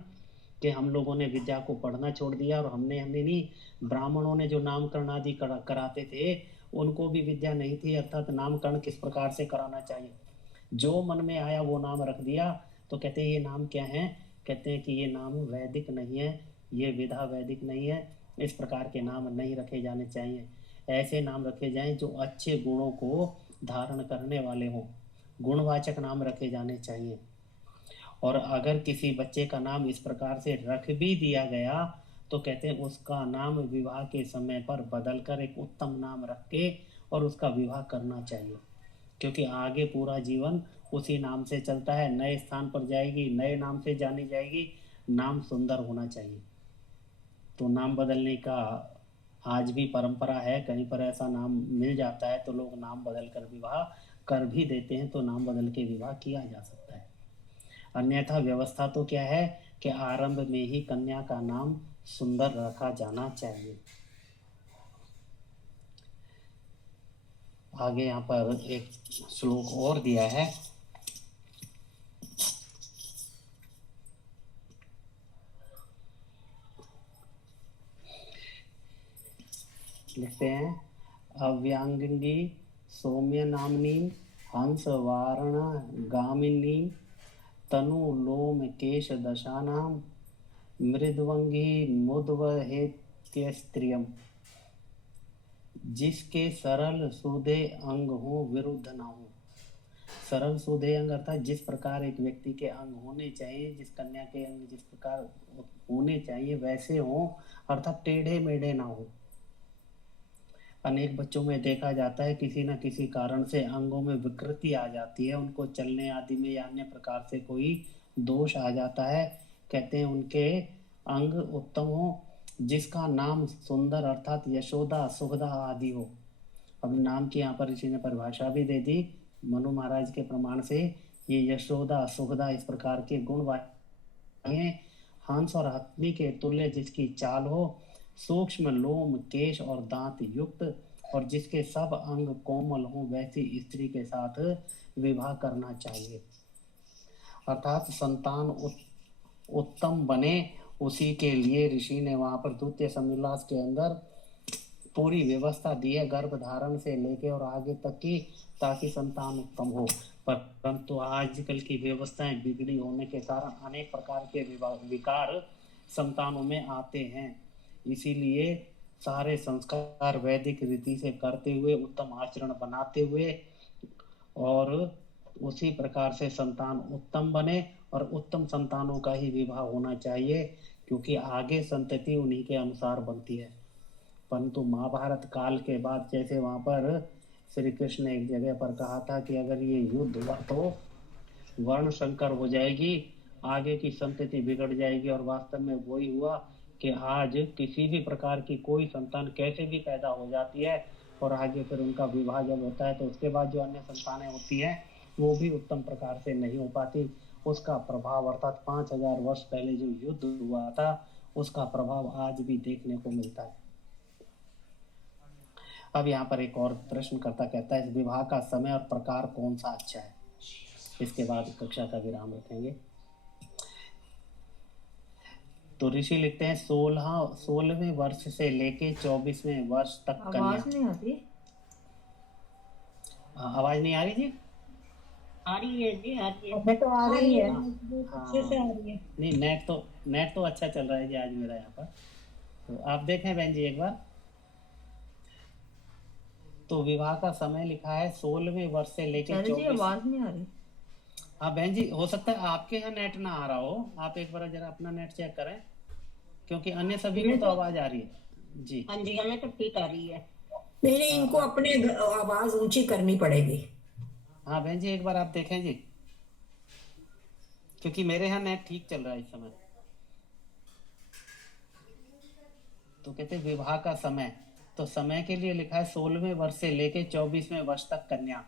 कि हम लोगों ने विद्या को पढ़ना छोड़ दिया, और हमने नहीं, ब्राह्मणों ने जो नामकरण आदि कराते थे उनको भी विद्या नहीं थी, अर्थात नामकरण किस प्रकार से कराना चाहिए। जो मन में आया वो नाम रख दिया। तो कहते हैं ये नाम क्या है? कहते हैं कि ये नाम वैदिक नहीं है, ये विधा वैदिक नहीं है, इस प्रकार के नाम नहीं रखे जाने चाहिए। ऐसे नाम रखे जाएं जो अच्छे गुणों को धारण करने वाले हों, गुणवाचक नाम रखे जाने चाहिए। और अगर किसी बच्चे का नाम इस प्रकार से रख भी दिया गया तो कहते हैं उसका नाम विवाह के समय पर बदलकर एक उत्तम नाम रख के और उसका विवाह करना चाहिए, क्योंकि आगे पूरा जीवन उसी नाम से चलता है। नए स्थान पर जाएगी, नए नाम से जानी जाएगी, नाम सुंदर होना चाहिए। तो नाम बदलने का आज भी परंपरा है, कहीं पर ऐसा नाम मिल जाता है तो लोग नाम बदल कर विवाह कर भी देते हैं, तो नाम बदल के विवाह किया जा सकता है। अन्यथा व्यवस्था तो क्या है कि आरंभ में ही कन्या का नाम सुंदर रखा जाना चाहिए। आगे यहाँ पर एक श्लोक और दिया है। लिखते हैं, अव्यांगी सौम्य नामनी हंस वारण गामिनी तनु लोम केश दशानाम मृदवंगी मुद्वहेत्य स्त्रियम। जिसके सरल सूधे अंग हो, विरुद्ध ना हो। सरल सूधे अंग अर्थात जिस प्रकार एक व्यक्ति के अंग होने चाहिए, जिस कन्या के अंग जिस प्रकार होने चाहिए वैसे हो, अर्थात टेढ़े मेढ़े ना हो। अनेक बच्चों में देखा जाता है किसी न किसी कारण से अंगों में विकृति आ जाती है, उनको चलने आदि में या अन्य प्रकार से कोई दोष आ जाता है। कहते हैं उनके अंग उत्तम हो, जिसका नाम सुंदर अर्थात यशोदा, सुखदा आदि हो। अब नाम की यहाँ पर ऋषि ने परिभाषा भी दे दी मनु महाराज के प्रमाण से। ये यशोदा, सुखदा इस प्रकार के गुण वाले हंस और हथनी के तुल्य जिसकी चाल हो, सूक्ष्म लोम केश और दांत युक्त, और जिसके सब अंग कोमल हो, वैसी स्त्री के साथ विवाह करना चाहिए। अर्थात संतान उत्तम बने, उसी के लिए ऋषि ने वहां पर द्वितीय समुल्लास के अंदर पूरी व्यवस्था दी है, गर्भ धारण से लेके और आगे तक की, ताकि संतान उत्तम हो। परंतु आजकल की व्यवस्थाएं बिगड़ी होने के कारण अनेक प्रकार के विकार संतानों में आते हैं। इसीलिए सारे संस्कार वैदिक रीति से करते हुए, उत्तम आचरण बनाते हुए, और उसी प्रकार से संतान उत्तम बने, और उत्तम संतानों का ही विवाह होना चाहिए, क्योंकि आगे संतति उन्हीं के अनुसार बनती है। परंतु महाभारत काल के बाद जैसे वहां पर श्री कृष्ण ने एक जगह पर कहा था कि अगर ये युद्ध हुआ तो वर्ण संकर हो जाएगी, आगे की संतति बिगड़ जाएगी, और वास्तव में वही हुआ कि आज किसी भी प्रकार की कोई संतान कैसे भी पैदा हो जाती है, और आगे फिर उनका विवाह जब होता है तो उसके बाद जो अन्य संतानें होती हैं वो भी उत्तम प्रकार से नहीं हो पाती। उसका प्रभाव अर्थात 5000 वर्ष पहले जो युद्ध हुआ था उसका प्रभाव आज भी देखने को मिलता है। अब यहाँ पर एक और प्रश्नकर्ता कहता है, इस विवाह का समय और प्रकार कौन सा अच्छा है? इसके बाद कक्षा का विराम रखेंगे। तो ऋषि लिखते हैं, 16वें वर्ष से लेके 24वें वर्ष तक कन्या। आवाज नहीं आती। आवाज नहीं आ रही जी? आ रही है जी, आ रही है। हमें तो आ रही है। अच्छे से आ रही है। नहीं, नेट तो अच्छा चल रहा है जी आज मेरा यहाँ पर। तो आप देखें बहन जी एक बार, तो विवाह का समय लिखा है 16वें वर्ष से लेके चल जी 24। आवाज नहीं आ रही। हाँ बहन जी, हो सकता है आपके यहाँ नेट ना आ रहा हो, आप एक बार जरा अपना नेट चेक करें, क्योंकि अन्य सभी को तो आवाज आ रही है जी। हाँ जी, हमें तो ठीक आ रही है। नहीं नहीं, इनको अपने आवाज ऊंची करनी पड़ेगी। हाँ बहन जी एक बार आप देखें जी, क्योंकि मेरे यहाँ नेट ठीक चल रहा है इस समय। तो कहते हैं विवाह का समय, तो समय के लिए लिखा है 16वें वर्ष से लेके 24वें वर्ष तक कन्या।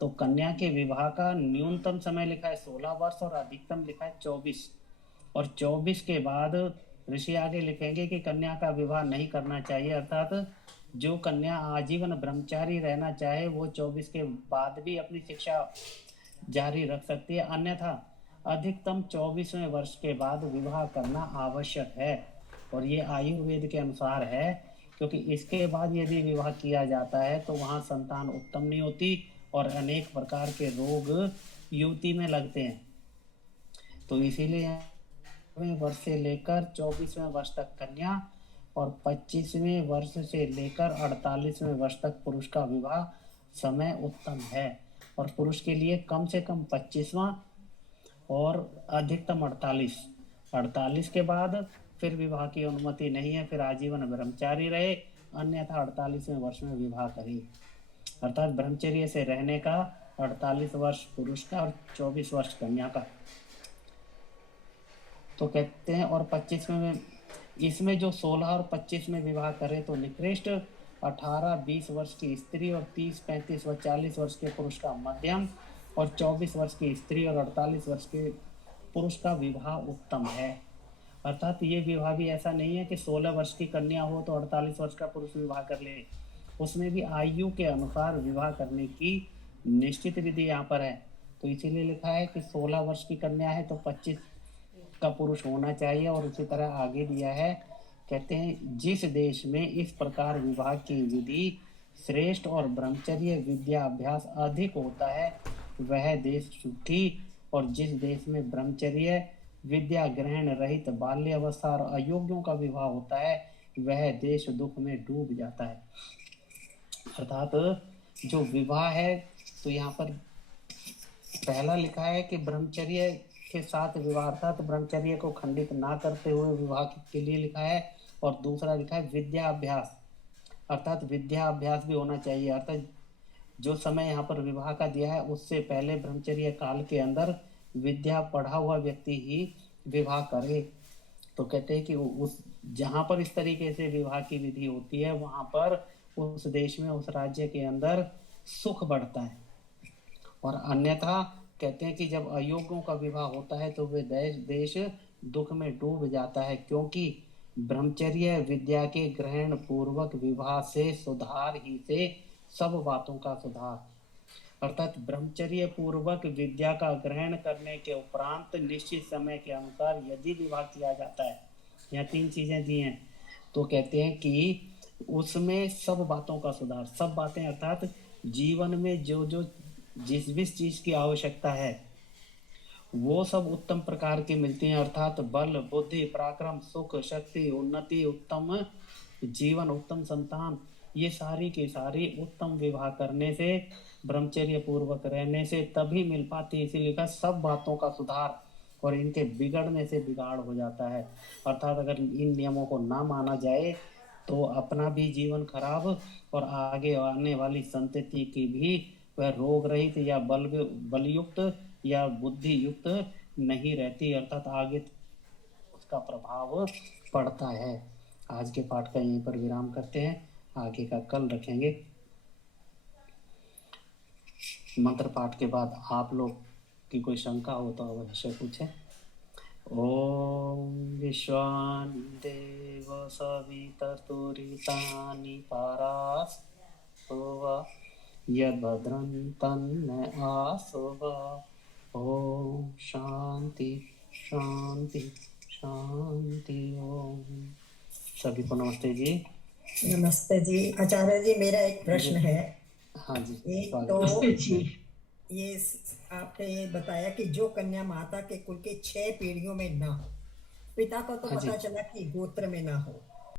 तो कन्या के विवाह का न्यूनतम समय लिखा है 16 वर्ष और अधिकतम लिखा है 24। और 24 के बाद ऋषि आगे लिखेंगे कि कन्या का विवाह नहीं करना चाहिए, अर्थात जो कन्या आजीवन ब्रह्मचारी रहना चाहे वो 24 के बाद भी अपनी शिक्षा जारी रख सकती है, अन्यथा अधिकतम 24वें वर्ष के बाद विवाह करना आवश्यक है। और ये आयुर्वेद के अनुसार है, क्योंकि इसके बाद यदि विवाह किया जाता है तो वहाँ संतान उत्तम नहीं होती और अनेक प्रकार के रोग युवती में लगते हैं। तो इसीलिए वर्ष से लेकर 24वें वर्ष तक कन्या और 25वें वर्ष से लेकर 48वें वर्ष तक पुरुष का विवाह समय उत्तम है। और पुरुष के लिए कम से कम 25वां और अधिकतम 48 के बाद फिर विवाह की अनुमति नहीं है, फिर आजीवन ब्रह्मचारी रहे, अन्यथा 48वें वर्ष में विवाह करे। अर्थात ब्रह्मचर्य से रहने का 48 वर्ष पुरुष का और 24 वर्ष कन्या का। तो कहते हैं और 25वें में, इसमें जो 16 और 25 में विवाह करे तो निकृष्ट, 18-20 वर्ष की स्त्री और 30-35 व 40 वर्ष के पुरुष का मध्यम, और 24 वर्ष की स्त्री और 48 वर्ष के पुरुष का विवाह उत्तम है। अर्थात ये विवाह भी ऐसा नहीं है कि 16 वर्ष की कन्या हो तो 48 वर्ष का पुरुष विवाह कर ले, उसमें भी आयु के अनुसार विवाह करने की निश्चित विधि यहाँ पर है। तो इसीलिए लिखा है कि 16 वर्ष की कन्या है तो 25 का पुरुष होना चाहिए। और उसी तरह आगे दिया है, कहते हैं जिस देश में इस प्रकार विवाह की विधि श्रेष्ठ और ब्रह्मचर्य विद्या अभ्यास अधिक होता है वह देश सुखी, और जिस देश में ब्रह्मचर्य विद्या ग्रहण रहित बाल्यावस्था और अयोग्यों का विवाह होता है वह देश दुख में डूब जाता है। अर्थात जो विवाह है, तो यहाँ पर पहला लिखा है कि ब्रह्मचर्य के साथ विवाह, अर्थात ब्रह्मचर्य को खंडित ना करते हुए विवाह के लिए लिखा है। और दूसरा लिखा है विद्या अभ्यास, अर्थात विद्या अभ्यास भी होना चाहिए। अर्थात जो समय यहाँ पर विवाह का दिया है उससे पहले ब्रह्मचर्य काल के अंदर विद्या पढ़ा हुआ व्यक्ति ही विवाह करे। तो कहते हैं कि उस जहाँ पर इस तरीके से विवाह की विधि होती है वहाँ पर उस देश में, उस राज्य के अंदर सुख बढ़ता है। और अन्यथा कहते हैं कि जब अयोग्यों का विवाह होता है तो वे देश दुख में डूब जाता है, क्योंकि ब्रह्मचर्य विद्या के ग्रहण पूर्वक विवाह से सुधार ही से सब बातों का सुधार। अर्थात ब्रह्मचर्य पूर्वक विद्या का ग्रहण करने के उपरांत निश्चित समय के अनुसार यदि विवाह किया जाता है, यहाँ 3 चीजें दी हैं, तो कहते हैं कि उसमें सब बातों का सुधार, सब बातें अर्थात जीवन में जो जो जिस भी चीज की आवश्यकता है वो सब उत्तम प्रकार की मिलती हैं। अर्थात बल, बुद्धि, पराक्रम, सुख, शक्ति, उन्नति, उत्तम जीवन, उत्तम संतान, ये सारी की सारी उत्तम विवाह करने से, ब्रह्मचर्य पूर्वक रहने से तभी मिल पाती है। इसीलिए कहा सब बातों का सुधार, और इनके बिगड़ने से बिगाड़ हो जाता है। अर्थात अगर इन नियमों को ना माना जाए तो अपना भी जीवन खराब और आगे आने वाली संतति की भी वह रोग रहित या बलयुक्त या बुद्धि युक्त नहीं रहती, अर्थात आगे उसका प्रभाव पड़ता है। आज के पाठ का यहीं पर विराम करते हैं, आगे का कल रखेंगे। मंत्र पाठ के बाद आप लोग की कोई शंका हो तो अवश्य पूछें। ॐ विश्वानि देव सवितर्तुरितानि परास्तो वा यद्भद्रं तन्न आसो वा। ॐ शांति शांति शांति। ओम सभी को नमस्ते जी। नमस्ते जी। आचार्य जी, मेरा एक प्रश्न जी। है। हाँ जी एक स्वागत। तो जी ये आपने ये बताया कि जो कन्या माता के कुल के 6 पीढ़ियों में ना हो, पिता को तो हाँ जी पता चला कि गोत्र में ना हो,